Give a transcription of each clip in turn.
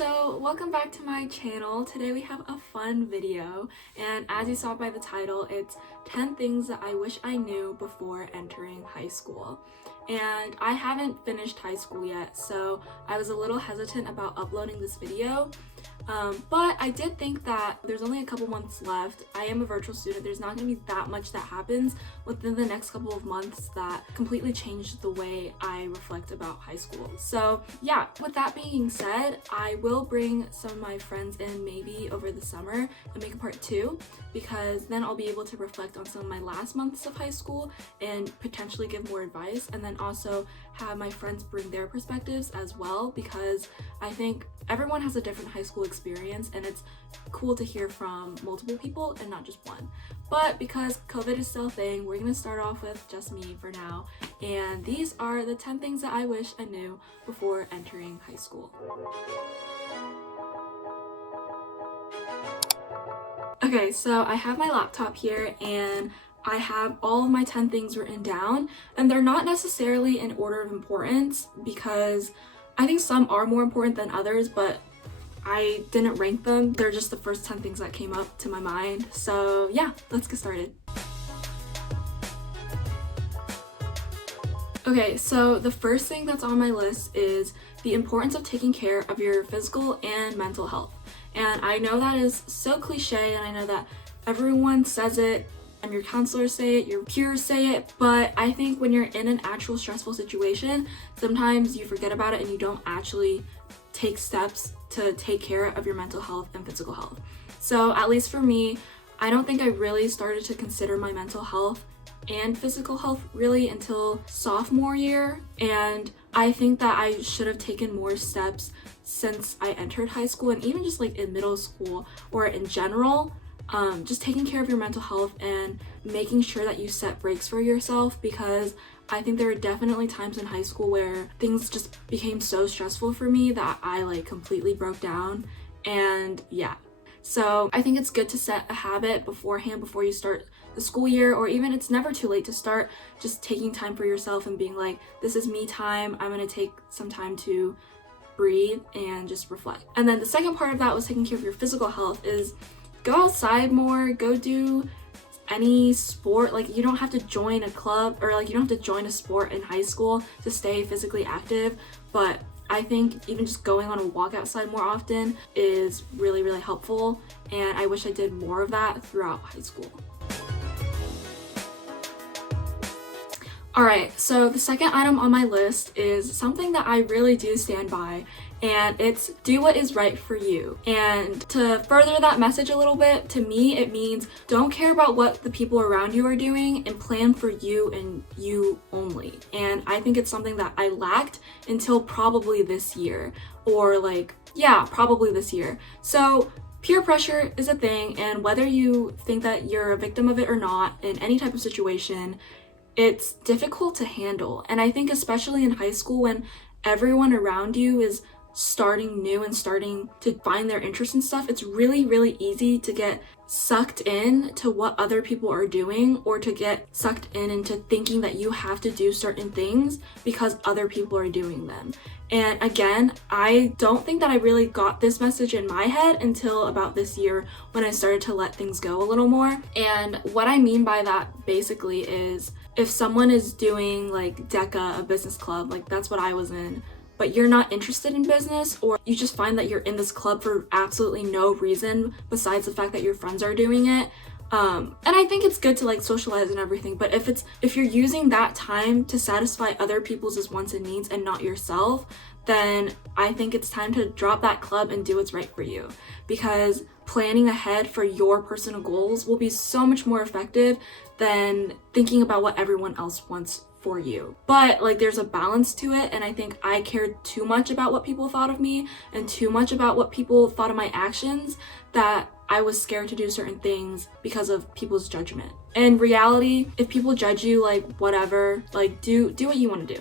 So welcome back to my channel. Today we have a fun video, and as you saw by the title, it's 10 things that I wish I knew before entering high school. And I haven't finished high school yet, so I was a little hesitant about uploading this video. But I did think that there's only a couple months left. I am a virtual student. There's not going to be that much that happens within the next couple of months that completely changed the way I reflect about high school. So yeah, with that being said, I will bring some of my friends in maybe over the summer and make a part 2, because then I'll be able to reflect on some of my last months of high school and potentially give more advice, and then also have my friends bring their perspectives as well, because I think everyone has a different high school experience and it's cool to hear from multiple people and not just one. But because COVID is still a thing, we're gonna start off with just me for now, and these are the 10 things that I wish I knew before entering high school. Okay, so I have my laptop here and I have all of my 10 things written down, and they're not necessarily in order of importance because I think some are more important than others, but I didn't rank them. They're just the first 10 things that came up to my mind. So yeah, let's get started. Okay, so the first thing that's on my list is the importance of taking care of your physical and mental health. And I know that is so cliche, and I know that everyone says it, and your counselors say it, your peers say it, but I think when you're in an actual stressful situation, sometimes you forget about it and you don't actually take steps to take care of your mental health and physical health. So at least for me, I don't think I really started to consider my mental health and physical health really until sophomore year, and I think that I should have taken more steps since I entered high school, and even just like in middle school or in general. Just taking care of your mental health and making sure that you set breaks for yourself, because I think there are definitely times in high school where things just became so stressful for me that I like completely broke down. And yeah, so I think it's good to set a habit beforehand before you start the school year, or even it's never too late to start just taking time for yourself and being like, this is me time, I'm gonna take some time to breathe and just reflect. And then the second part of that was taking care of your physical health is go outside more, go do any sport. Like, you don't have to join a club, or like you don't have to join a sport in high school to stay physically active, but I think even just going on a walk outside more often is really, really helpful, and I wish I did more of that throughout high school. Alright, so the second item on my list is something that I really do stand by, and it's do what is right for you. And to further that message a little bit, to me it means don't care about what the people around you are doing and plan for you and you only. And I think it's something that I lacked until probably this year, or like, yeah, probably this year. So peer pressure is a thing, and whether you think that you're a victim of it or not in any type of situation, it's difficult to handle. And I think especially in high school, when everyone around you is starting new and starting to find their interest in stuff, it's really, really easy to get sucked in to what other people are doing, or to get sucked in into thinking that you have to do certain things because other people are doing them. And again, I don't think that I really got this message in my head until about this year, when I started to let things go a little more. And what I mean by that basically is, if someone is doing like DECA, a business club, like that's what I was in, but you're not interested in business, or you just find that you're in this club for absolutely no reason besides the fact that your friends are doing it. And I think it's good to like socialize and everything, but if you're using that time to satisfy other people's wants and needs and not yourself, then I think it's time to drop that club and do what's right for you, because planning ahead for your personal goals will be so much more effective than thinking about what everyone else wants for you. But like, there's a balance to it, and I think I cared too much about what people thought of me and too much about what people thought of my actions, that I was scared to do certain things because of people's judgment. In reality, if people judge you, like whatever, like do what you want to do.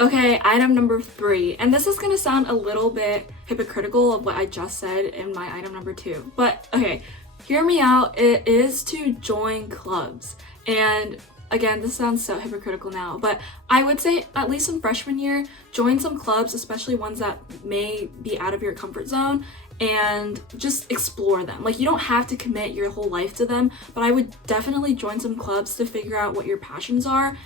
Okay, item number 3, and this is gonna sound a little bit hypocritical of what I just said in my item number 2, but okay, hear me out. It is to join clubs. And again, this sounds so hypocritical now, but I would say at least in freshman year, join some clubs, especially ones that may be out of your comfort zone, and just explore them. Like, you don't have to commit your whole life to them, but I would definitely join some clubs to figure out what your passions are.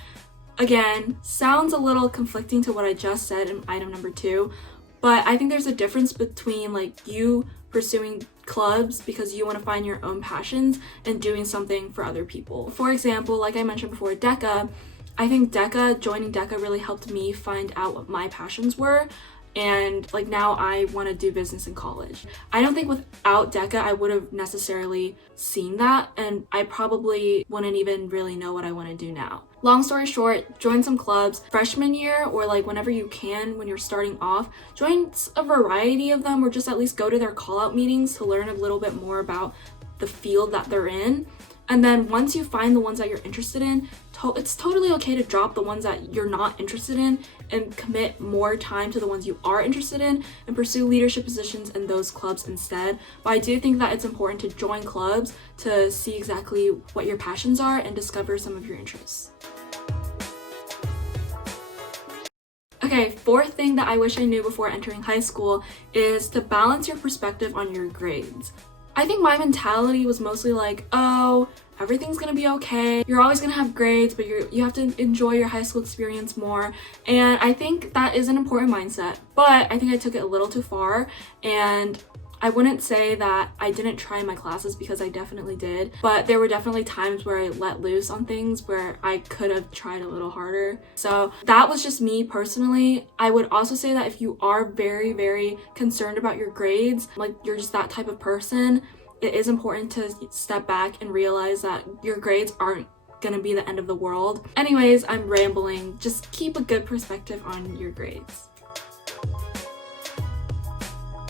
Again, sounds a little conflicting to what I just said in item number 2, but I think there's a difference between like you pursuing clubs because you want to find your own passions and doing something for other people. For example, like I mentioned before, DECA, I think joining DECA really helped me find out what my passions were. And like now I want to do business in college. I don't think without DECA I would have necessarily seen that, and I probably wouldn't even really know what I want to do now. Long story short, join some clubs freshman year, or like whenever you can when you're starting off. Join a variety of them, or just at least go to their call out meetings to learn a little bit more about the field that they're in. And then once you find the ones that you're interested in, it's totally okay to drop the ones that you're not interested in and commit more time to the ones you are interested in and pursue leadership positions in those clubs instead. But I do think that it's important to join clubs to see exactly what your passions are and discover some of your interests. Okay, fourth thing that I wish I knew before entering high school is to balance your perspective on your grades. I think my mentality was mostly like, oh, everything's gonna be okay. You're always gonna have grades, but you have to enjoy your high school experience more. And I think that is an important mindset, but I think I took it a little too far. And I wouldn't say that I didn't try my classes, because I definitely did, but there were definitely times where I let loose on things where I could have tried a little harder. So that was just me personally. I would also say that if you are very, very concerned about your grades, like you're just that type of person, it is important to step back and realize that your grades aren't gonna be the end of the world. Anyways, I'm rambling. Just keep a good perspective on your grades.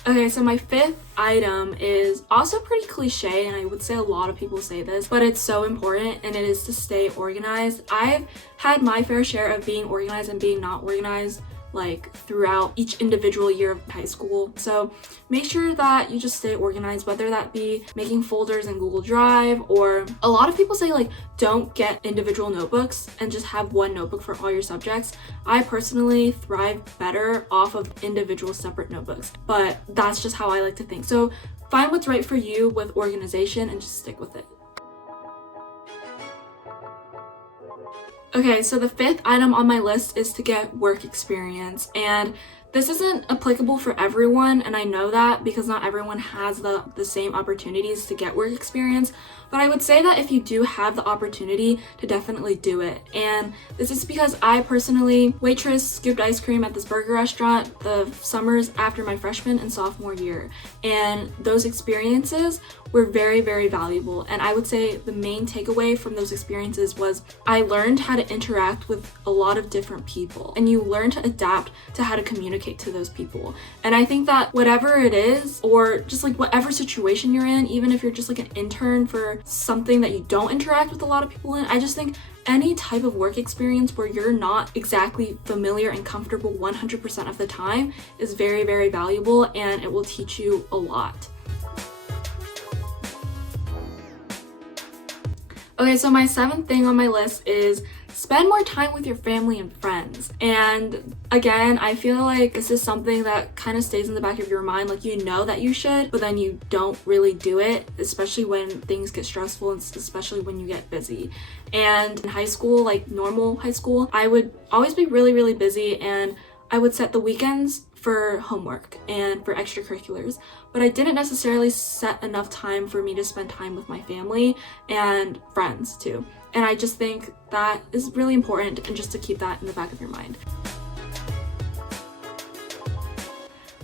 Okay, so my fifth item is also pretty cliche, and I would say a lot of people say this, but it's so important, and it is to stay organized. I've had my fair share of being organized and being not organized, like throughout each individual year of high school. So make sure that you just stay organized, whether that be making folders in Google Drive, or a lot of people say like don't get individual notebooks and just have one notebook for all your subjects. I personally thrive better off of individual separate notebooks, but that's just how I like to think. So find what's right for you with organization and just stick with it. Okay, so the fifth item on my list is to get work experience, and this isn't applicable for everyone, and I know that because not everyone has the same opportunities to get work experience, but I would say that if you do have the opportunity, to definitely do it. And this is because I personally waitress scooped ice cream at this burger restaurant the summers after my freshman and sophomore year, and those experiences were very, very valuable. And I would say the main takeaway from those experiences was I learned how to interact with a lot of different people, and you learn to adapt to how to communicate to those people. And I think that whatever it is, or just like whatever situation you're in, even if you're just like an intern for something that you don't interact with a lot of people in, I just think any type of work experience where you're not exactly familiar and comfortable 100% of the time is very, very valuable, and it will teach you a lot. Okay, so my seventh thing on my list is spend more time with your family and friends. And again, I feel like this is something that kind of stays in the back of your mind, like you know that you should, but then you don't really do it, especially when things get stressful and especially when you get busy. And in high school, like normal high school, I would always be really, really busy, and I would set the weekends for homework and for extracurriculars, but I didn't necessarily set enough time for me to spend time with my family and friends too. And I just think that is really important, and just to keep that in the back of your mind.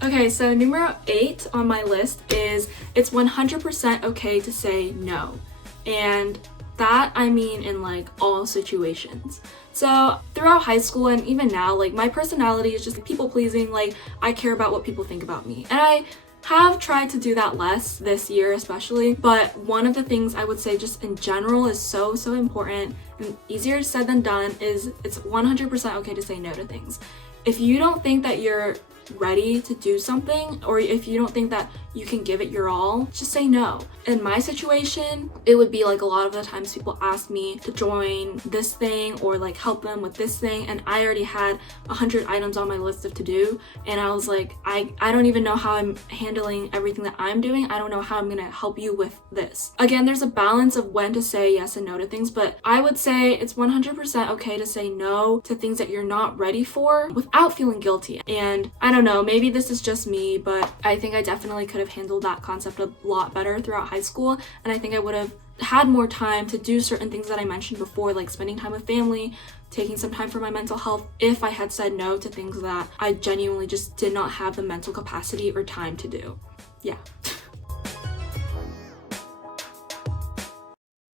Okay, so numero 8 on my list is it's 100% okay to say no. And that I mean in like all situations. So throughout high school and even now, like my personality is just people pleasing. Like I care about what people think about me, and I have tried to do that less this year especially. But one of the things I would say just in general is so important and easier said than done is it's 100% okay to say no to things. If you don't think that you're ready to do something, or if you don't think that you can give it your all, just say no. In my situation, it would be like a lot of the times people ask me to join this thing or like help them with this thing, and I already had 100 items on my list of to do, and I was like, I don't even know how I'm handling everything that I'm doing. I don't know how I'm gonna help you with this. Again, there's a balance of when to say yes and no to things, but I would say it's 100% okay to say no to things that you're not ready for without feeling guilty. And I don't know, maybe this is just me, but I think I definitely could have handled that concept a lot better throughout high school, and I think I would have had more time to do certain things that I mentioned before, like spending time with family, taking some time for my mental health, if I had said no to things that I genuinely just did not have the mental capacity or time to do. Yeah.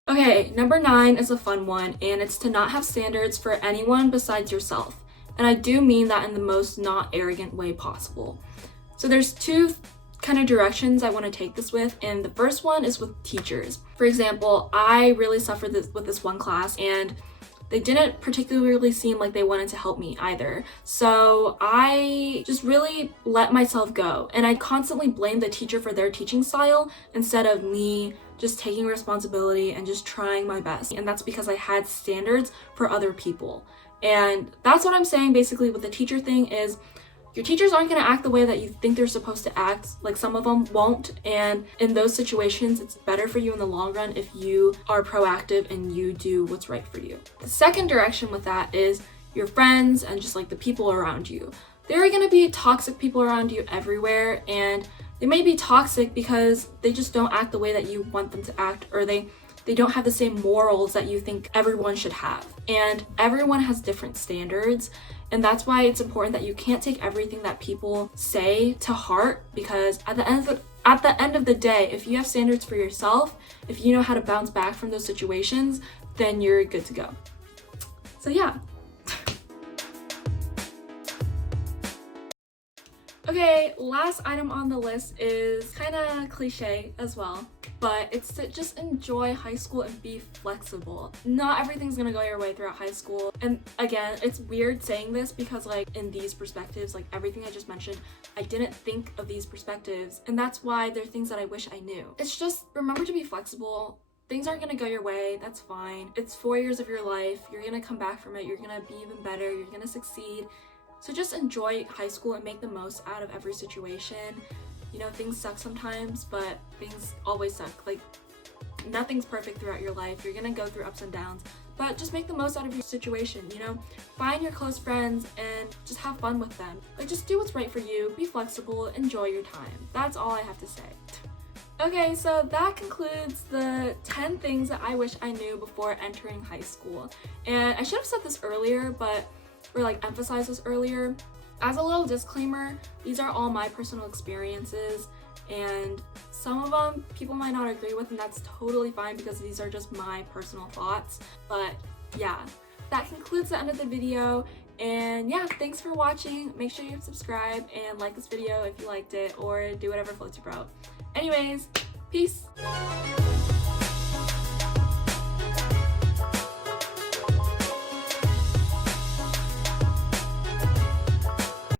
Okay, number 9 is a fun one, and it's to not have standards for anyone besides yourself. And I do mean that in the most not arrogant way possible. So there's two kind of directions I want to take this with, and the first one is with teachers. For example, I really suffered with this one class, and they didn't particularly seem like they wanted to help me either. So I just really let myself go, and I constantly blamed the teacher for their teaching style instead of me just taking responsibility and just trying my best. And that's because I had standards for other people. And that's what I'm saying basically with the teacher thing is, your teachers aren't going to act the way that you think they're supposed to act. Like, some of them won't, and in those situations it's better for you in the long run if you are proactive and you do what's right for you. The second direction with that is your friends and just like the people around you. There are going to be toxic people around you everywhere, and they may be toxic because they just don't act the way that you want them to act, or they don't have the same morals that you think everyone should have. And everyone has different standards, and that's why it's important that you can't take everything that people say to heart, because at the end of the day, if you have standards for yourself, if you know how to bounce back from those situations, then you're good to go. So yeah. Okay, last item on the list is kind of cliche as well, but it's to just enjoy high school and be flexible. Not everything's gonna go your way throughout high school. And again, it's weird saying this because like in these perspectives, like everything I just mentioned, I didn't think of these perspectives, and that's why they're things that I wish I knew. It's just, remember to be flexible. Things aren't gonna go your way, that's fine. It's 4 years of your life, you're gonna come back from it, you're gonna be even better, you're gonna succeed. So just enjoy high school and make the most out of every situation. You know, things suck sometimes, but things always suck. Like, nothing's perfect throughout your life. You're gonna go through ups and downs, but just make the most out of your situation, you know? Find your close friends and just have fun with them. Like, just do what's right for you, be flexible, enjoy your time. That's all I have to say. Okay, so that concludes the 10 things that I wish I knew before entering high school. And I should have said this earlier, or like emphasize this earlier. As a little disclaimer, these are all my personal experiences, and some of them people might not agree with, and that's totally fine because these are just my personal thoughts. But yeah, that concludes the end of the video, and yeah, thanks for watching. Make sure you subscribe and like this video if you liked it, or do whatever floats your boat. Anyways, peace.